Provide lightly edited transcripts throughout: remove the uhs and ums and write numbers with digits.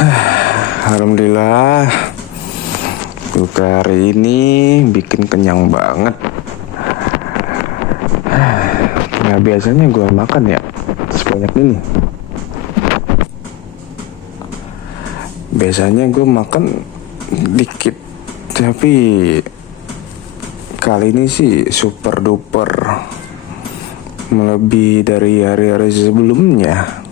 Alhamdulillah, buka hari ini bikin kenyang banget. Nah, biasanya gue makan ya sebanyak ini. Biasanya gue makan dikit, tapi kali ini sih super duper melebihi dari hari-hari sebelumnya.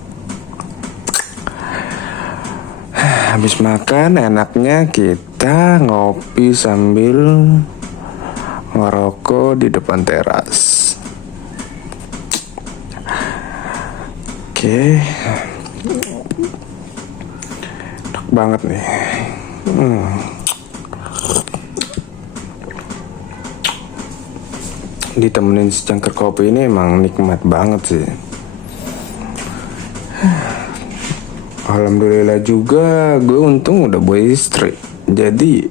Habis makan enaknya kita ngopi sambil ngerokok di depan teras. Oke, enak banget nih. Ditemenin secangkir kopi ini emang nikmat banget sih. Alhamdulillah juga gue untung udah boy istri, jadi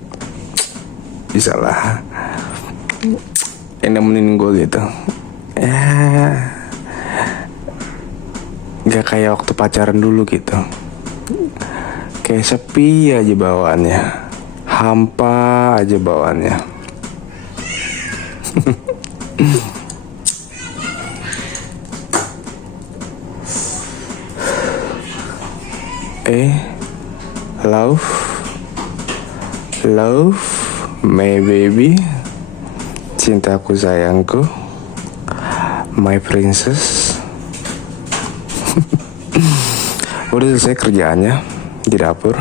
bisa lah nemenin gue gitu. Ya, gak kayak waktu pacaran dulu gitu, kayak sepi aja bawaannya, hampa aja bawaannya. Love, my baby, cintaku sayangku, my princess. Udah selesai kerjaannya di dapur.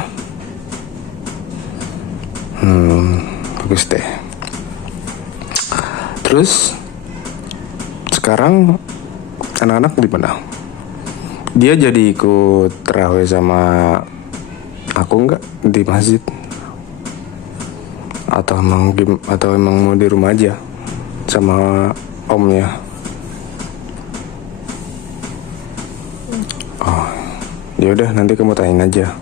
Bagus deh. Terus sekarang anak-anak di mana? Dia jadi ikut tarawih sama aku nggak di masjid? Atau emang mau di rumah aja sama omnya? Oh, yaudah nanti kamu tanyain aja.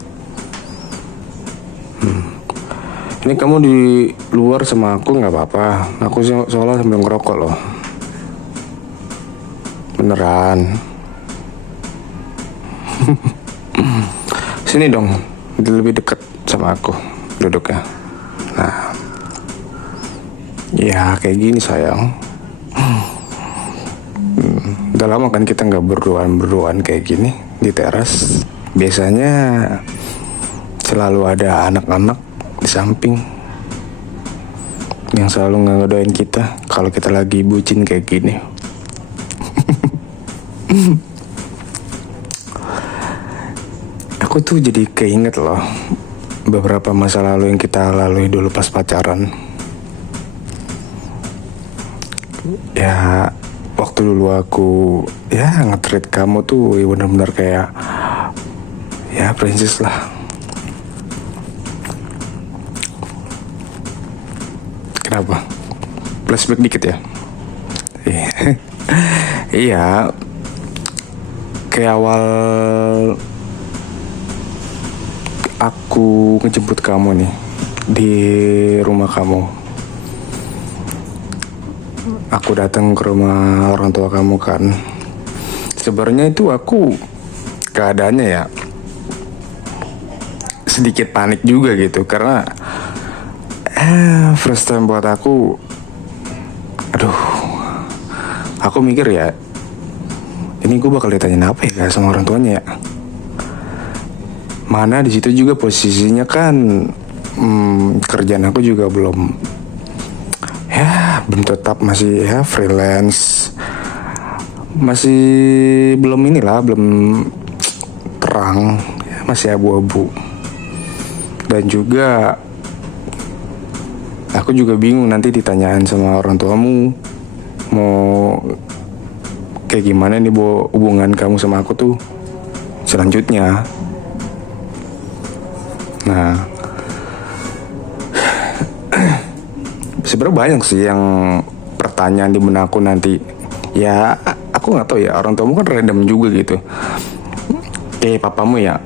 Ini kamu di luar sama aku nggak apa-apa. Aku soalnya sambil ngerokok loh. Beneran. Sini dong, lebih dekat sama aku duduknya. Nah, ya kayak gini sayang. Udah lama kan kita nggak berduaan kayak gini di teras. Biasanya selalu ada anak-anak di samping yang selalu ngedoain kita kalau kita lagi bucin kayak gini. Aku tuh jadi keinget loh beberapa masa lalu yang kita lalui dulu pas pacaran. Ya waktu dulu aku ya nge-treat kamu tuh ya benar-benar kayak ya princess lah. Kenapa? Flashback dikit ya? Iya, kayak awal aku ngejemput kamu nih di rumah kamu. Aku datang ke rumah orang tua kamu kan. Sebenarnya itu aku keadaannya ya sedikit panik juga gitu, karena first time buat aku. Aku mikir ya, ini gue bakal ditanyain apa ya sama orang tuanya ya. Mana di situ juga posisinya kan kerjaan aku juga belum tetap, masih ya freelance, masih belum terang, masih abu-abu. Dan juga aku juga bingung nanti ditanyain sama orang tuamu mau kayak gimana nih hubungan kamu sama aku tuh selanjutnya. Nah, sebenarnya banyak sih yang pertanyaan di benakku nanti. Ya, aku nggak tahu ya, orang tuamu kan random juga gitu. Kayak papamu ya,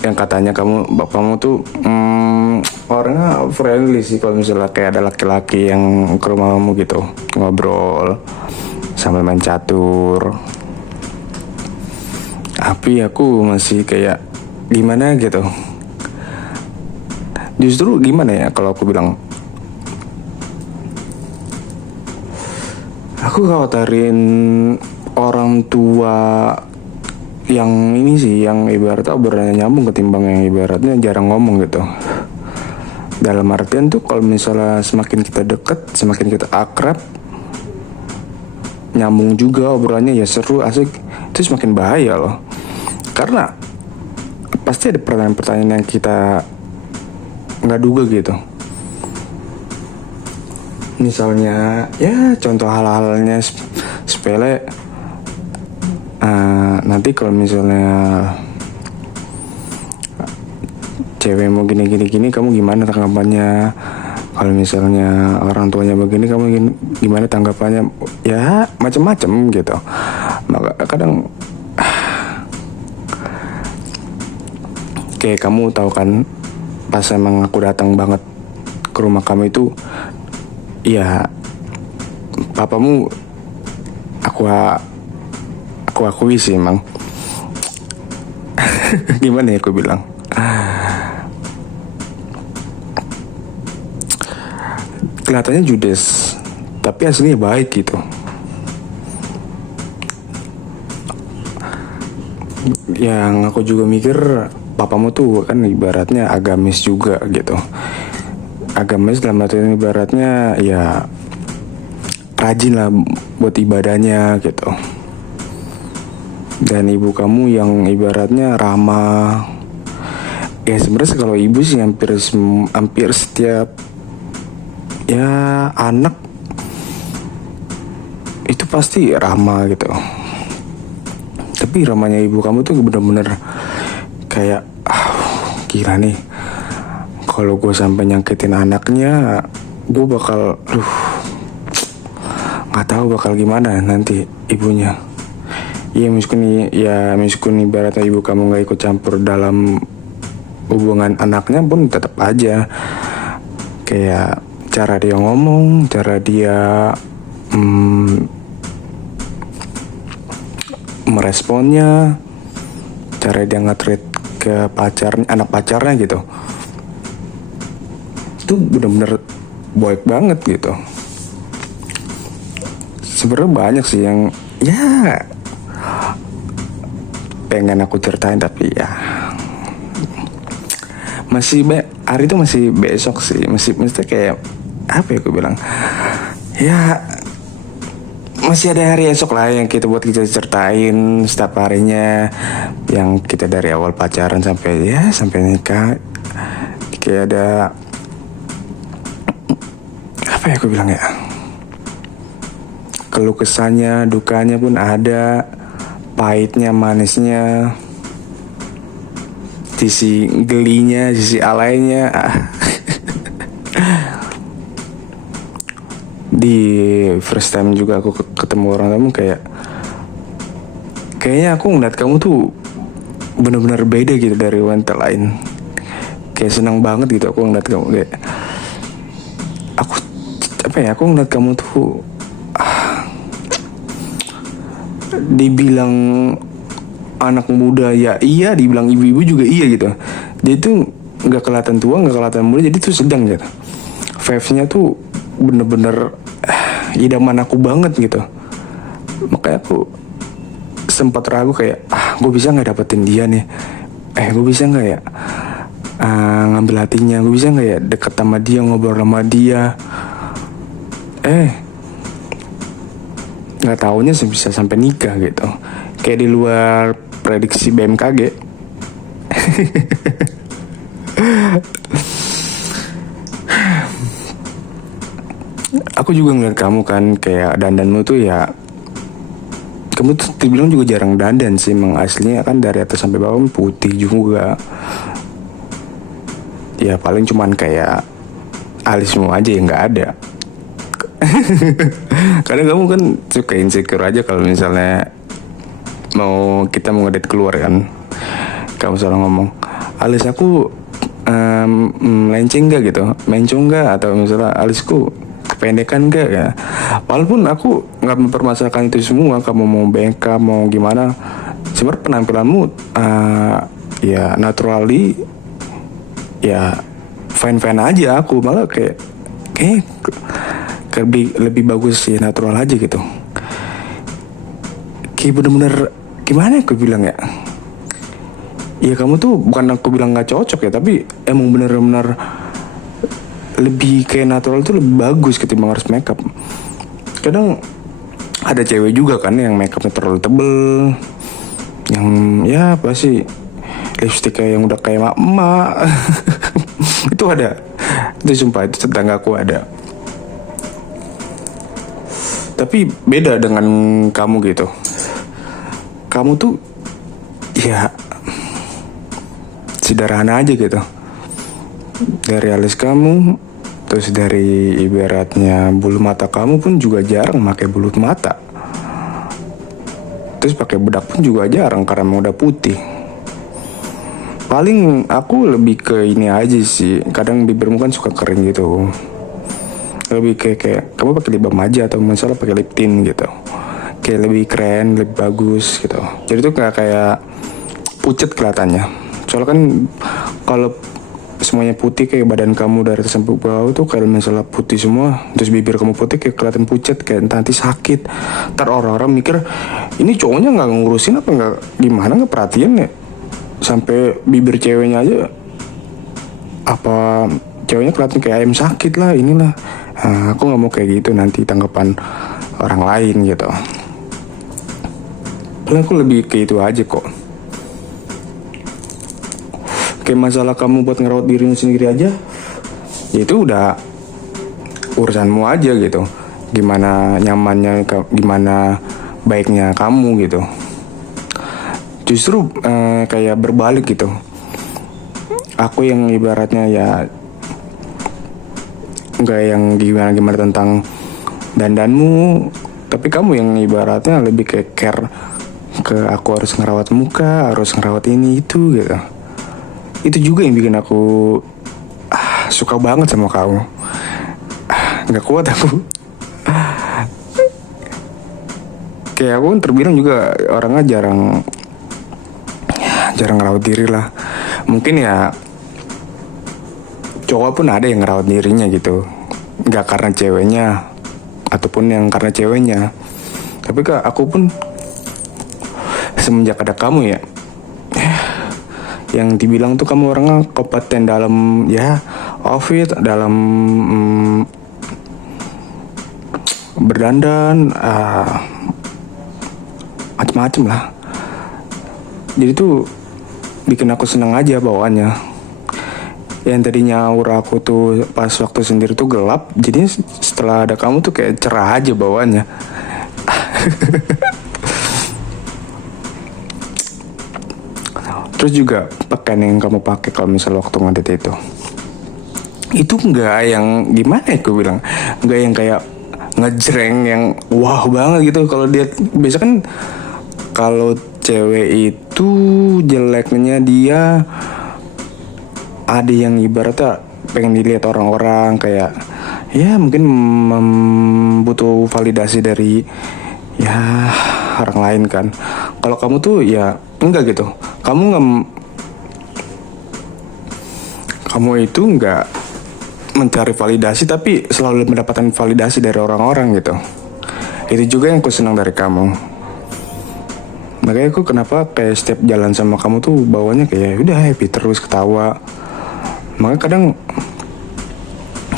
yang katanya bapakmu tuh orangnya friendly sih kalau misalnya kayak ada laki-laki yang ke rumahmu gitu, ngobrol sambil main catur. Tapi aku masih kayak gimana gitu. Justru gimana ya kalau aku bilang, aku khawatirin orang tua yang ini sih, yang ibaratnya obrolannya nyambung ketimbang yang ibaratnya jarang ngomong gitu. Dalam artian tuh kalau misalnya semakin kita deket, semakin kita akrab, nyambung juga obrolannya, ya seru, asik, itu semakin bahaya loh. Karena pasti ada pertanyaan-pertanyaan yang kita nggak duga gitu. Misalnya ya contoh hal-halnya sepele. Nanti kalau misalnya cewek mau gini kamu gimana tanggapannya? Kalau misalnya orang tuanya begini kamu gimana tanggapannya? Ya macam-macam gitu. Maka kadang kayak kamu tahu kan, pas emang aku datang banget ke rumah kamu itu, ya papamu aku akui sih emang gimana ya aku bilang, kelihatannya judes tapi aslinya baik gitu. Yang aku juga mikir, papamu tuh kan ibaratnya agamis juga gitu. Agamis dalam artian ibaratnya ya rajin lah buat ibadahnya gitu. Dan ibu kamu yang ibaratnya ramah. Ya sebenarnya kalau ibu sih hampir setiap ya anak itu pasti ramah gitu. Tapi ramahnya ibu kamu tuh bener-bener kayak gila nih, kalau gue sampai nyakitin anaknya, gue bakal nggak tahu bakal gimana nanti ibunya. Ya meskipun ibaratnya ibu kamu nggak ikut campur dalam hubungan anaknya pun tetap aja kayak cara dia ngomong, cara dia meresponnya, cara dia nge-treat ke anak pacarnya gitu, itu bener-bener baik banget gitu. Sebenarnya banyak sih yang ya pengen aku ceritain, tapi ya hari itu masih besok sih, mesti kayak apa ya aku bilang, ya masih ada hari esok lah yang kita buat kita ceritain setiap harinya, yang kita dari awal pacaran sampai nikah. Kayak ada apa ya aku bilang ya, keluh kesahnya, dukanya pun ada, pahitnya, manisnya, sisi gelinya, sisi alainya. Di first time juga aku ketemu orang kamu, kayaknya aku ngeliat kamu tuh benar-benar beda gitu dari wanita lain. Kayak senang banget gitu aku ngeliat kamu, kayak aku ngeliat kamu tuh dibilang anak muda ya iya, dibilang ibu-ibu juga iya gitu. Dia tuh nggak kelihatan tua, nggak kelihatan muda, jadi tuh sedang gitu. Vibes-nya tuh bener-bener idaman aku banget gitu. Makanya aku sempat ragu kayak gue bisa nggak dapetin dia nih, gue bisa nggak ya ngambil hatinya, gue bisa nggak ya deket sama dia, ngobrol sama dia. Nggak taunya bisa sampai nikah gitu, kayak di luar prediksi BMKG. Aku juga ngeliat kamu kan, kayak dandanmu tuh ya, kamu tuh dibilang juga jarang dandan sih, emang aslinya kan dari atas sampai bawah putih juga. Ya paling cuman kayak alismu aja yang nggak ada. Karena kamu kan suka insecure aja kalau misalnya kita mau ngedate keluar kan, kamu selalu ngomong alis aku melenceng gak gitu, mencong gak, atau misalnya alisku kependekan gak ya. Walaupun aku nggak mempermasalahkan itu semua, kamu mau bengkak mau gimana, sebenarnya penampilanmu ya naturally ya fine fine aja. Aku malah kayak lebih bagus ya natural aja gitu. Kayak bener-bener gimana aku bilang ya, ya kamu tuh bukan aku bilang nggak cocok ya, tapi emang bener-bener lebih kayak natural tuh lebih bagus ketimbang harus makeup. Kadang ada cewek juga kan yang makeupnya terlalu tebel, yang ya pasti lipstick kayak yang udah kayak emak-emak. Itu ada, itu sumpah, itu tetangga aku ada. Tapi beda dengan kamu gitu. Kamu tuh ya sederhana aja gitu. Dari alis kamu, terus dari ibaratnya bulu mata kamu pun juga jarang pakai bulu mata. Terus pakai bedak pun juga jarang karena emang udah putih. Paling aku lebih ke ini aja sih. Kadang bibirmu kan suka kering gitu. Lebih kayak kamu pakai lip balm aja atau misalnya pakai lip tint gitu. Kayak lebih keren, lebih bagus gitu. Jadi tuh nggak kayak pucet kelihatannya. Soalnya kan kalau semuanya putih kayak badan kamu dari atas sampai bawah tuh kayak misalnya putih semua, terus bibir kamu putih kayak kelihatan pucet, kayak nanti sakit. Ntar orang-orang mikir ini cowoknya nggak ngurusin apa nggak gimana, nggak perhatian ya, sampai bibir ceweknya aja apa ceweknya kelihatan kayak ayam sakit lah inilah. Nah, aku nggak mau kayak gitu nanti tanggapan orang lain gitu. Nah, aku lebih ke itu aja kok. Kayak masalah kamu buat ngerawat dirimu sendiri aja, ya itu udah urusanmu aja gitu. Gimana nyamannya, gimana baiknya kamu gitu. Justru kayak berbalik gitu. Aku yang ibaratnya ya nggak yang gimana tentang dandanmu, tapi kamu yang ibaratnya lebih kayak care ke aku harus ngerawat muka, harus ngerawat ini itu gitu. Itu juga yang bikin aku suka banget sama kamu. Nggak kuat aku. Kayak aku kan terbilang juga orangnya jarang ngerawat diri lah. Mungkin ya cowok pun ada yang ngerawat dirinya gitu, nggak karena ceweknya ataupun yang karena ceweknya. Tapi kak aku pun semenjak ada kamu ya, yang dibilang tuh kamu orangnya kompeten dalam ya outfit, dalam berdandan, macem-macem lah. Jadi tuh bikin aku seneng aja bawaannya. Yang tadinya aura aku tuh pas waktu sendiri tuh gelap, jadi setelah ada kamu tuh kayak cerah aja bawaannya. Terus juga pakaian yang kamu pakai kalau misal waktu ngedit itu nggak yang gimana ya, aku bilang nggak yang kayak ngejreng yang wow banget gitu. Kalau dia biasa kan kalau cewek itu jeleknya dia ada yang ibaratnya pengen dilihat orang-orang kayak ya mungkin butuh validasi dari ya orang lain kan. Kalau kamu tuh ya enggak gitu. Kamu itu enggak mencari validasi, tapi selalu mendapatkan validasi dari orang-orang gitu. Itu juga yang aku senang dari kamu. Makanya aku kenapa kayak setiap jalan sama kamu tuh bawanya kayak udah happy terus, ketawa. Makanya kadang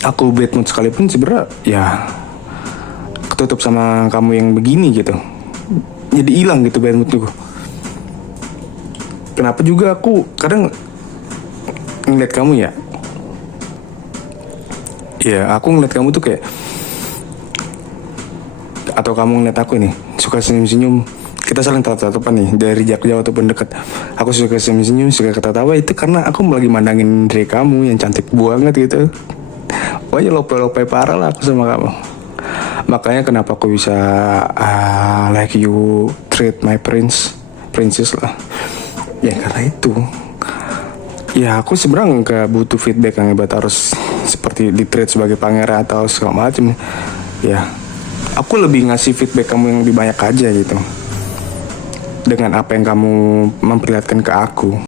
aku bad mood sekalipun sebenarnya ya ketutup sama kamu yang begini gitu. Jadi hilang gitu bad moodku. Kenapa juga aku kadang ngeliat kamu ya. Ya aku ngeliat kamu tuh kayak, atau kamu ngeliat aku nih suka senyum-senyum, kita saling tatap-tatapan nih dari jarak jauh ataupun dekat. Aku suka senyum-senyum, suka ketawa, itu karena aku lagi mandangin diri kamu yang cantik banget gitu. Pokoknya lope-lope parah lah aku sama kamu. Makanya kenapa aku bisa like you treat my princess lah. Ya karena itu. Ya aku sebenarnya gak butuh feedback yang hebat harus seperti di treat sebagai pangeran atau segala macam. Ya aku lebih ngasih feedback kamu yang lebih banyak aja gitu, dengan apa yang kamu memperlihatkan ke aku.